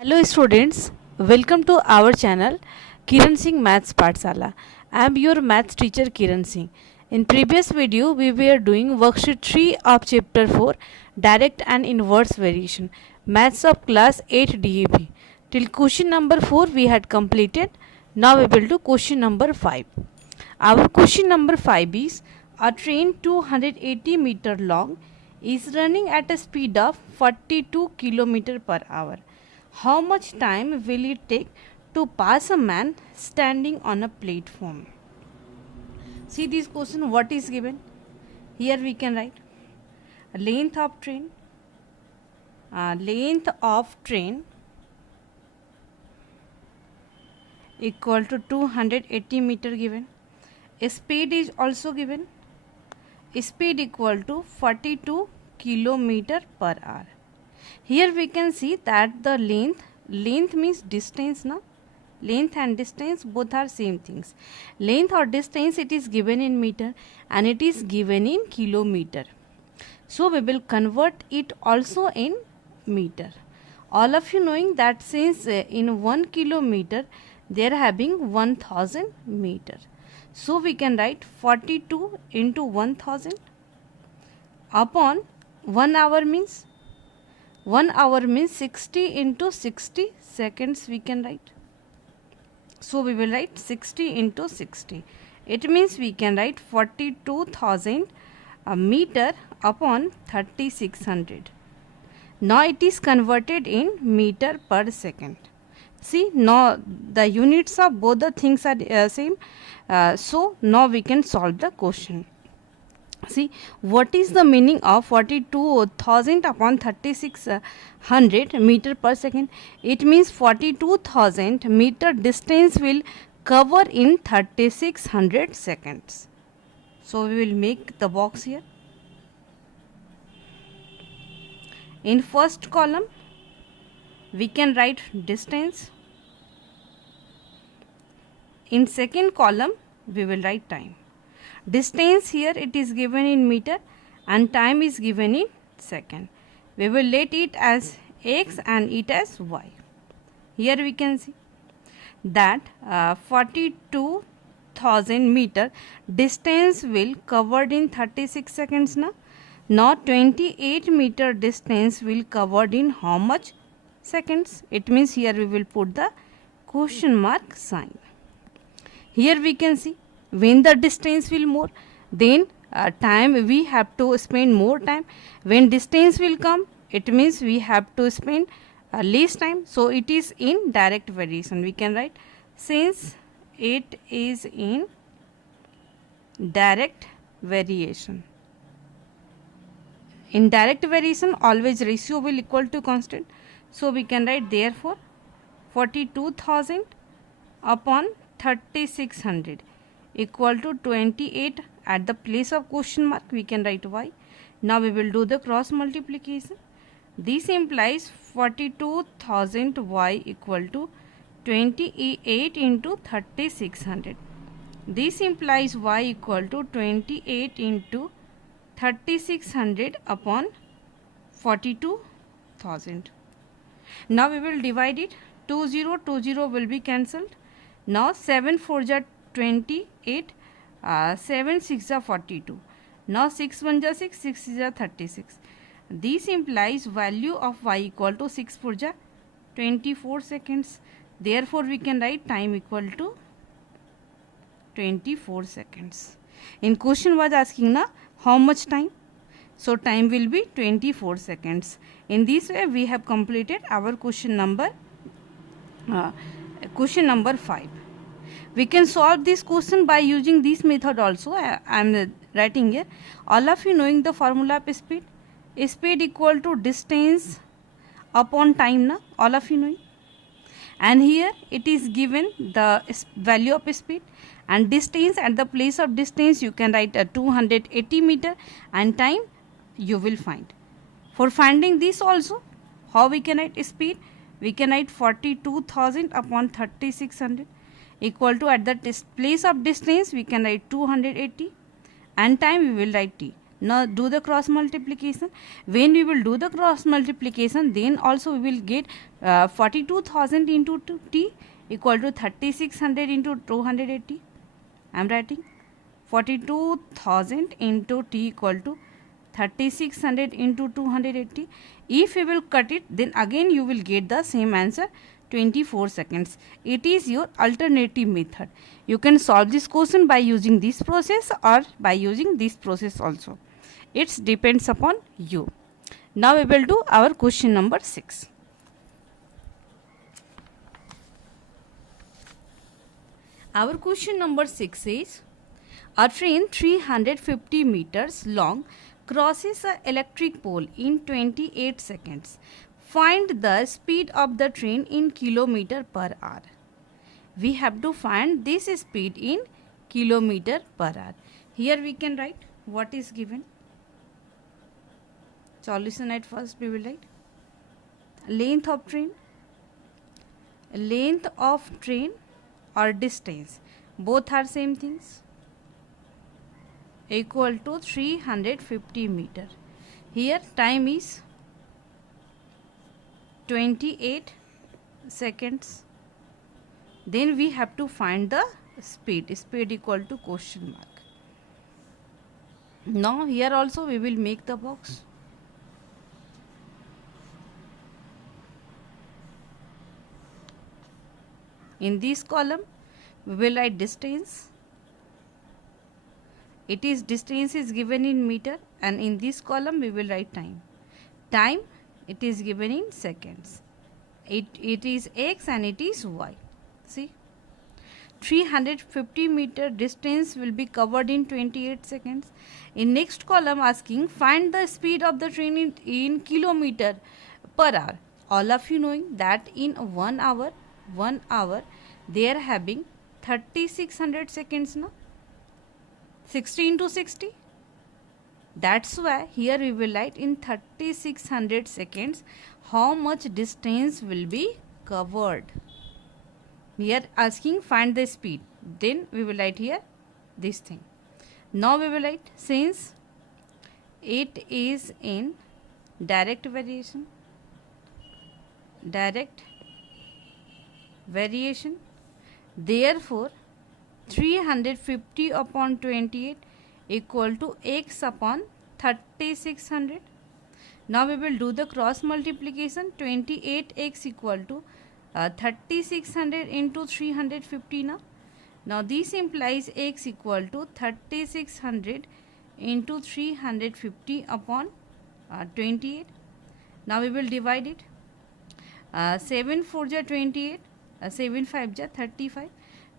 Hello students, welcome to our channel Kiran Singh Maths Pathsala. I am your maths teacher Kiran Singh. In previous video we were doing worksheet 3 of chapter 4 direct and inverse variation maths of class 8 DAB. Till question number 4 we had completed. Now we will do question number 5. Our question number 5 is a train 280-meter long is running at a speed of 42 km per hour. How much time will it take to pass a man standing on a platform? See this question, what is given? Here we can write length of train. Length of train equal to 280 meter given. Speed is also given. Speed equal to 42 kilometer per hour. Here we can see that the length means distance, na? Length and distance both are same things. Length or distance it is given in meter and it is given in kilometer. So we will convert it also in meter. All of you knowing that since in 1 kilometer they are having 1000 meter. So we can write 42 into 1000 upon 1 hour means 1 hour means 60 into 60 seconds we can write. So we will write 60 into 60. It means we can write 42,000 meter upon 3600. Now it is converted in meter per second. See, now the units of both the things are same. So now we can solve the question. See, what is the meaning of 42,000 upon 3600 meter per second? It means 42,000 meter distance will cover in 3600 seconds. So we will make the box here. In first column, we can write distance. In second column, we will write time. Distance here it is given in meter and time is given in second. We will let it as x and it as y. Here we can see that 42,000 meter distance will covered in 36 seconds now. Now 28 meter distance will covered in how much seconds? It means here we will put the question mark sign. Here we can see when the distance will more, then time we have to spend more time. When distance will come, it means we have to spend less time. So it is in direct variation. We can write since it is in direct variation. In direct variation, always ratio will equal to constant. So we can write therefore 42,000 upon 3600 equal to 28. At the place of question mark we can write y. Now we will do the cross multiplication. This implies 42,000 y equal to 28 into 3600. This implies y equal to 28 into 3600 upon 42,000. Now we will divide it. 20 will be cancelled. Now 7 4 are 28, 7 6 are 42. Now 6 1 are 6, 6 is 36. This implies value of y equal to 6 4 are 24 seconds. Therefore we can write time equal to 24 seconds. In question was asking na how much time. So time will be 24 seconds. In this way we have completed our question number 5. We can solve this question by using this method also. I am writing here. All of you knowing the formula of speed. Speed equal to distance upon time, na? All of you knowing. And here it is given the value of speed and distance. At the place of distance you can write a 280 meter and time you will find. For finding this also, how we can write speed? We can write 42,000 upon 3600 equal to at the place of distance we can write 280 and time we will write t. Now do the cross multiplication. When we will do the cross multiplication, then also we will get 42,000 into t equal to 3600 into 280. I am writing 42,000 into t equal to 3600 into 280. If you will cut it, then again you will get the same answer, 24 seconds. It is your alternative method. You can solve this question by using this process or by using this process also. It depends upon you. Now we will do our question number 6. Our question number 6 is, a train 350 meters long crosses an electric pole in 28 seconds. Find the speed of the train in kilometer per hour. We have to find this speed in kilometer per hour. Here we can write what is given. Solution at first we will write. Length of train or distance, both are same things, equal to 350 meter. Here time is 28 seconds. Then we have to find the speed equal to question mark. Now here also we will make the box. In this column we will write distance. Distance is given in meter, and in this column we will write time. Time, it is given in seconds. It is x and it is y. See, 350 meter distance will be covered in 28 seconds. In next column asking, find the speed of the train in kilometer per hour. All of you knowing that in 1 hour they are having 3600 seconds now. 60 into 60. That's why here we will write in 3600 seconds how much distance will be covered. We are asking find the speed. Then we will write here this thing. Now we will write, since it is in direct variation, therefore 350 upon 28 equal to x upon 3600. Now we will do the cross multiplication. 28x equal to 3600 into 350 now. Now this implies x equal to 3600 into 350 upon 28. Now we will divide it. 7 4 ja 28, 7 5 ja 35.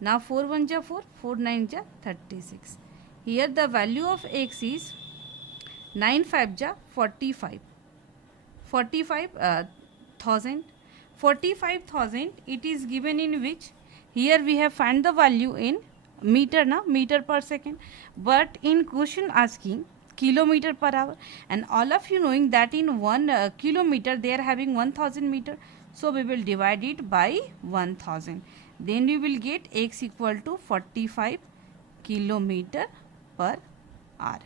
Now 4 1 ja 4, 4 9 ja 36. Here the value of x is 9 5 ja 45. 45,000 it is given in which, here we have find the value in meter meter per second, but in question asking kilometer per hour, and all of you knowing that in 1 kilometer they are having 1000 meter, so we will divide it by 1000. Then we will get x equal to 45 kilometer per hour.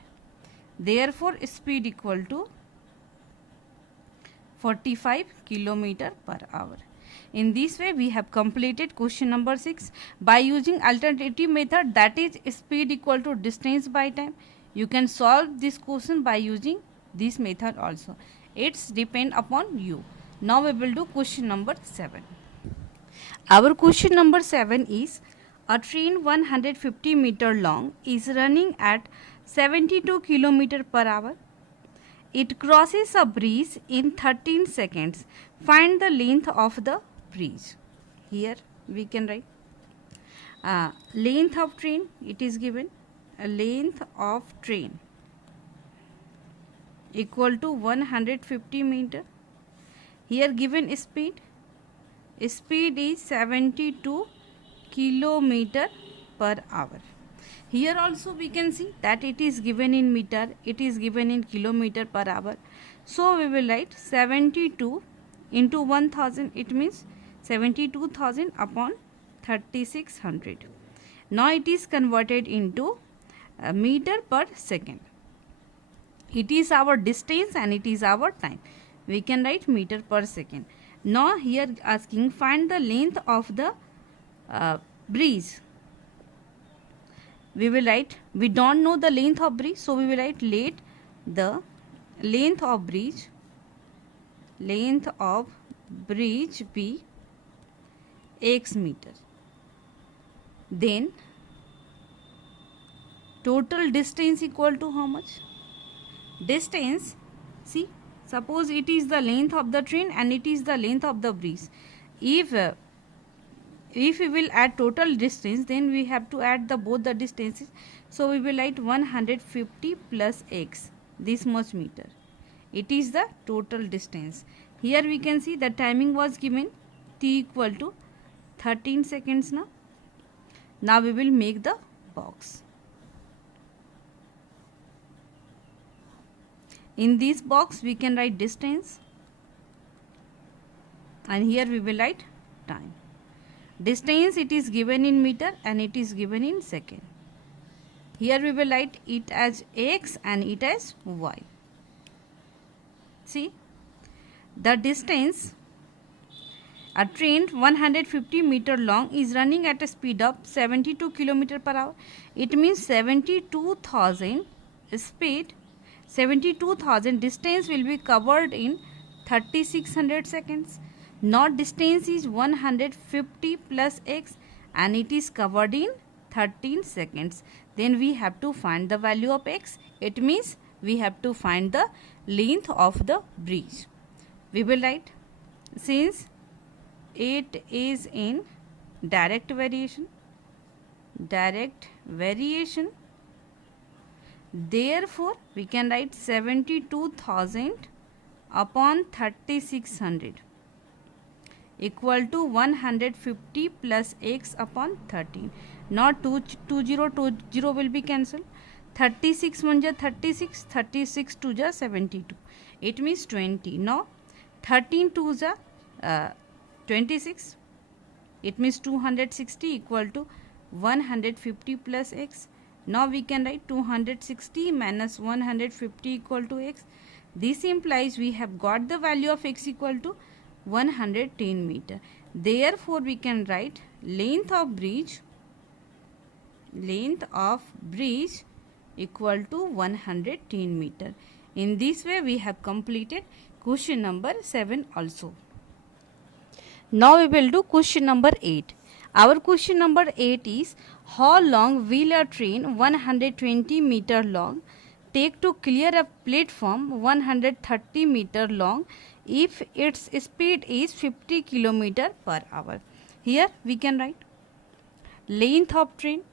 Therefore speed equal to 45 kilometer per hour. In this way we have completed question number 6 by using alternative method, that is speed equal to distance by time. You can solve this question by using this method also. It's depend upon you. Now we will do question number 7. Our question number 7 is, a train 150 meter long is running at 72 kilometer per hour. It crosses a bridge in 13 seconds. Find the length of the bridge. Here we can write length of train, it is given, a length of train equal to 150 meter. Here given speed is 72 kilometer per hour. Here also we can see that it is given in meter, it is given in kilometer per hour. So we will write 72 into 1000, it means 72,000 upon 3600. Now it is converted into meter per second. It is our distance and it is our time. We can write meter per second. Now here asking find the length of the breeze. We will write, we don't know the length of breeze, so we will write let the length of breeze be x meter. Then total distance equal to how much? Distance, see, suppose it is the length of the train and it is the length of the breeze. If we will add total distance, then we have to add both the distances. So we will write 150 plus x, this much meter. It is the total distance. Here we can see the timing was given t equal to 13 seconds now. Now we will make the box. In this box we can write distance and here we will write time. Distance, it is given in meter and it is given in second. Here we will write it as x and it as y. See, the distance, a train 150 meter long is running at a speed of 72 km per hour. It means 72,000 speed, 72,000 distance will be covered in 3600 seconds. Now distance is 150 plus x and it is covered in 13 seconds. Then we have to find the value of x. It means we have to find the length of the bridge. We will write, since it is in direct variation, therefore we can write 72,000 upon 3600 equal to 150 plus x upon 13. Now 20 will be cancelled. 36 1 36, 36 2 72. It means 20. Now 13 2 26. It means 260 equal to 150 plus x. Now we can write 260 minus 150 equal to x. This implies we have got the value of x equal to 110 meter. Therefore we can write length of bridge equal to 110 meter. In this way we have completed question number 7 also. Now we will do question number 8. Our question number 8 is, how long will a train 120 meter long take to clear a platform 130 meter long if its speed is 50 km per hour? Here we can write length of train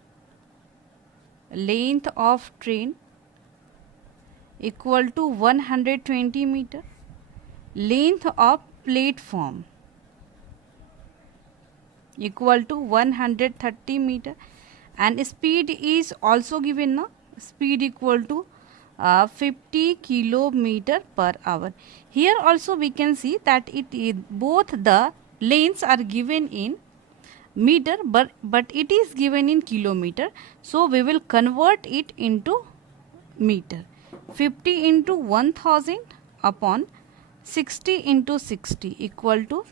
equal to 120 meter, length of platform equal to 130 meter, and speed is also given now, speed equal to 50 km per hour. Here also we can see that both the lengths are given in meter, but it is given in kilometer, so we will convert it into meter. 50 into 1000 upon 60 into 60 equal to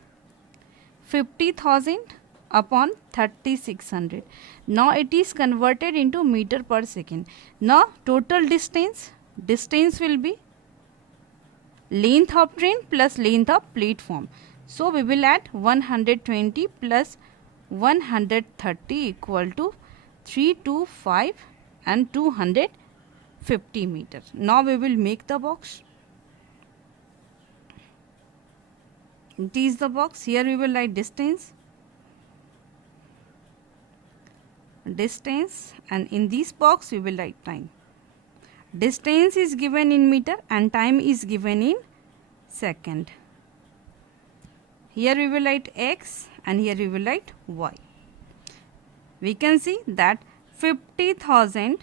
50,000 upon 3600. Now it is converted into meter per second. Now total distance will be length of train plus length of platform. So we will add 120 plus 130 equal to 325 and 250 meters. Now we will make the box. It is the box. Here we will write distance, and in this box we will write time. Distance is given in meter and time is given in second. Here we will write x and here we will write y. We can see that 50,000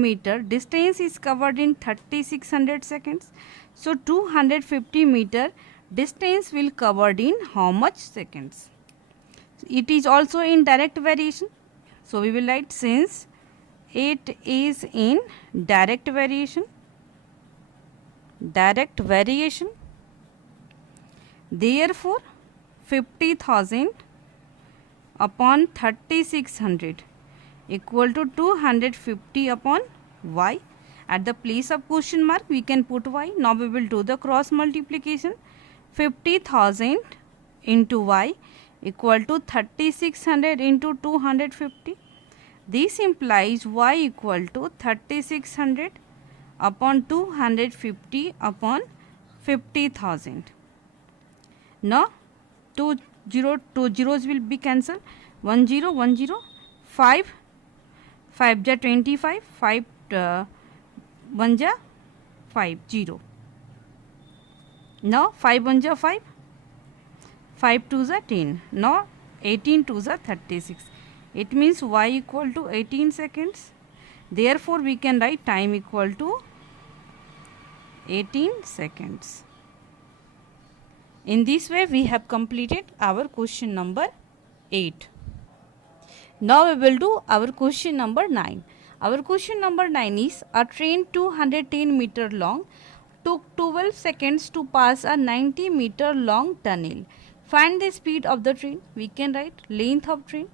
meter distance is covered in 3600 seconds. So 250 meter distance will covered in how much seconds? It is also in direct variation. So we will write, since it is in direct variation. Direct variation. Therefore, 50,000 upon 3600 equal to 250 upon y. At the place of question mark, we can put y. Now we will do the cross multiplication. 50,000 into y equal to 3600 into 250. This implies y equal to 3600 upon 250 upon 50,000. Now 2 zeros will be cancelled. 1 0 1 0 5 5 ja 25 5 1 ja 5 0. Now 5 1 ja 5 5 2 ja 10. Now 18 2 ja 36. It means y equal to 18 seconds. Therefore, we can write time equal to 18 seconds. In this way, we have completed our question number 8. Now we will do our question number 9. Our question number 9 is a train 210 meter long took 12 seconds to pass a 90 meter long tunnel. Find the speed of the train. We can write length of train.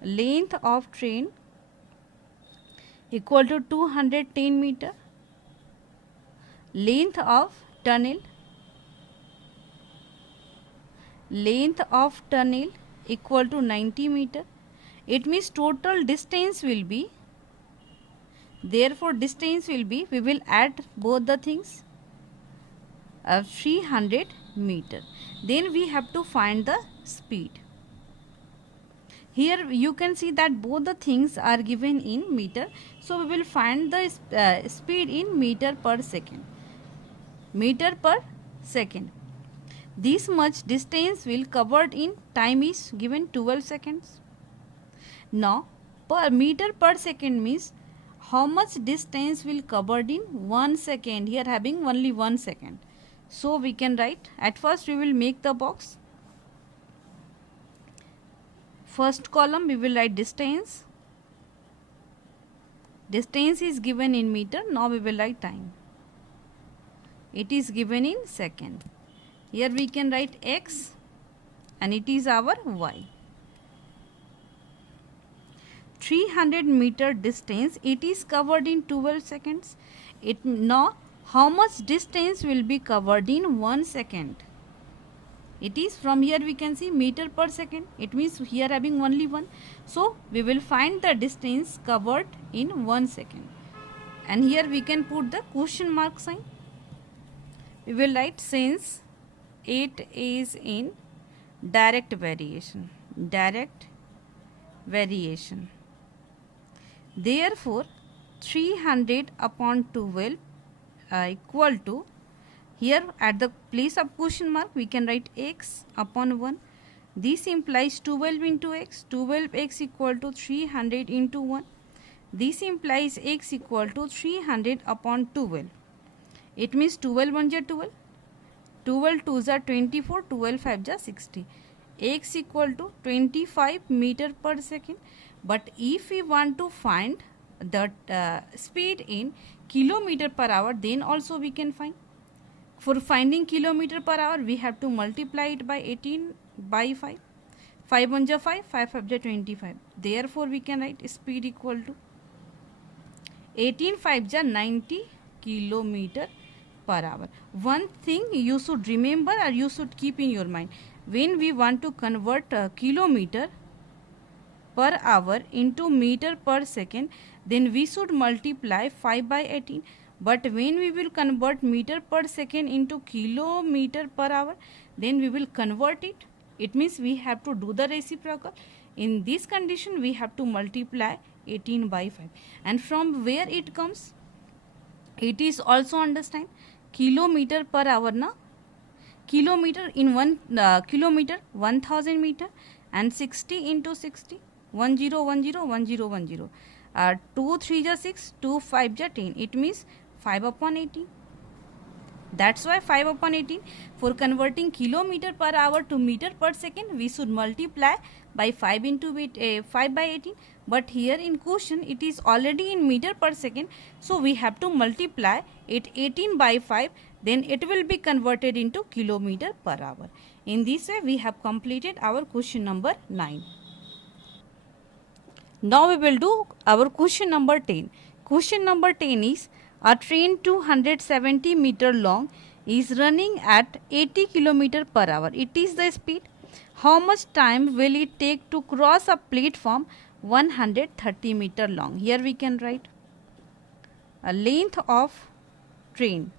Length of train equal to 210 meter. Length of tunnel. Length of tunnel equal to 90 meter. It means total distance will be, therefore distance will be, we will add both the things, 300 meter. Then we have to find the speed. Here you can see that both the things are given in meter. So we will find the speed in meter per second. Meter per second. This much distance will covered in time is given 12 seconds. Now per meter per second means how much distance will covered in 1 second. Here having only 1 second. So we can write, at first we will make the box. First column we will write distance. Distance is given in meter. Now we will write time. It is given in second. Here we can write x and it is our y. 300 meter distance, it is covered in 12 seconds. Now how much distance will be covered in 1 second? It is from here we can see meter per second. It means here having only 1. So we will find the distance covered in 1 second. And here we can put the question mark sign. We will write since it is in direct variation. Direct variation. Therefore 300 upon 12 equal to, here at the place of question mark we can write x upon 1. This implies 12 into x. 12x equal to 300 into 1. This implies x equal to 300 upon 12. It means 12 1 ja 12. 12 2 ja 24. 12 5 ja 60. X equal to 25 meter per second. But if we want to find the speed in kilometer per hour, then also we can find. For finding kilometer per hour, we have to multiply it by 18 by 5. 5 1 ja 5, 5 5 ja 25. Therefore, we can write speed equal to 18 5 ja 90 kilometer per hour. One thing you should remember or you should keep in your mind. When we want to convert kilometer per hour into meter per second, then we should multiply 5 by 18. But when we will convert meter per second into kilometer per hour, then we will convert it. It means we have to do the reciprocal. In this condition, we have to multiply 18 by 5. And from where it comes? It is also understand kilometer per hour na. Kilometer in 1 kilometer 1000 meter and 60 into 60 10 10 10 10 2 3 ja 6 2 5 ja 10. It means 5 upon 18. That's why 5/18. For converting kilometer per hour to meter per second, we should multiply by 5 into 5/18. But here in question, it is already in meter per second. So we have to multiply it 18 by 5. Then it will be converted into kilometer per hour. In this way, we have completed our question number 9. Now we will do our question number 10. Question number 10 is, a train 270 meter long is running at 80 km per hour. It is the speed. How much time will it take to cross a platform 130 meter long? Here we can write a length of train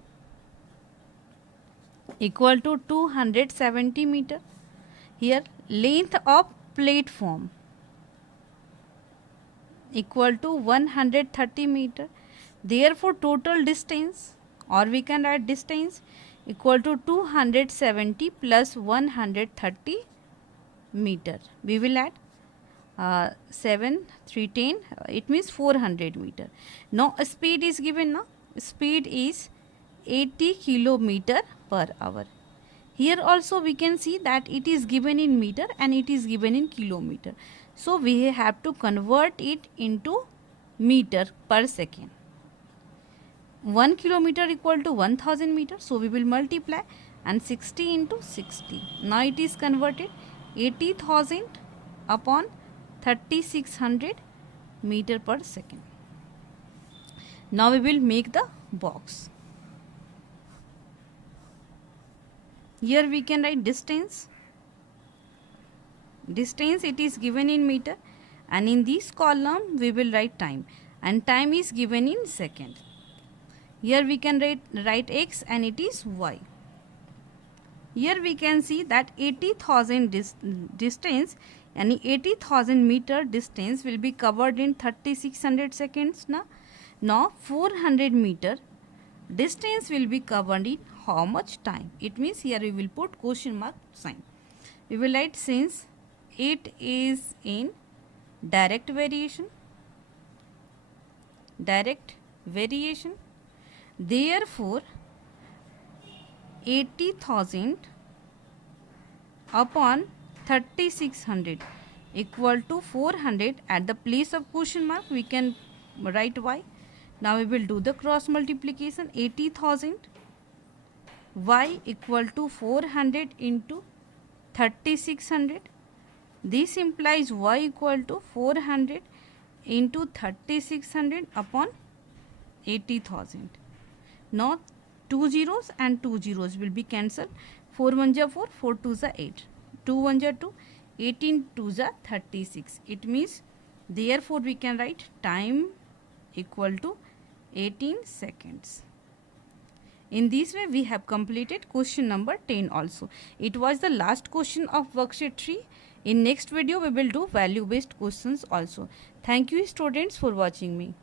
equal to 270 meter. Here length of platform equal to 130 meter. Therefore total distance, or we can write distance, equal to 270 plus 130 meter. We will add 7, 3, 10, it means 400 meter. Now speed is given now. Speed is 80 kilometer per hour. Here also we can see that it is given in meter and it is given in kilometer. So we have to convert it into meter per second. 1 kilometer equal to 1000 meters. So we will multiply and 60 into 60. Now it is converted 80,000 upon 3600 meter per second. Now we will make the box. Here we can write distance. Distance it is given in meter, and in this column we will write time, and time is given in second. Here we can write x and it is y. Here we can see that 80,000 distance and 80,000 meter distance will be covered in 3600 seconds. Now 400 meter distance will be covered in how much time? It means here we will put question mark sign. We will write, since it is in direct variation, therefore 80,000 upon 3600 equal to 400. At the place of question mark we can write y. Now we will do the cross multiplication. 80,000 y equal to 400 into 3600. This implies y equal to 400 into 3600 upon 80,000. Now 2 zeros and 2 zeros will be cancelled. 4 1 ja 4, 4 2 ja 8, 2 1 ja 2, 18 2 ja 36. It means therefore we can write time equal to 18 seconds. In this way we have completed question number 10 also. It was the last question of worksheet 3. In next video we will do value based questions also. Thank you students for watching me.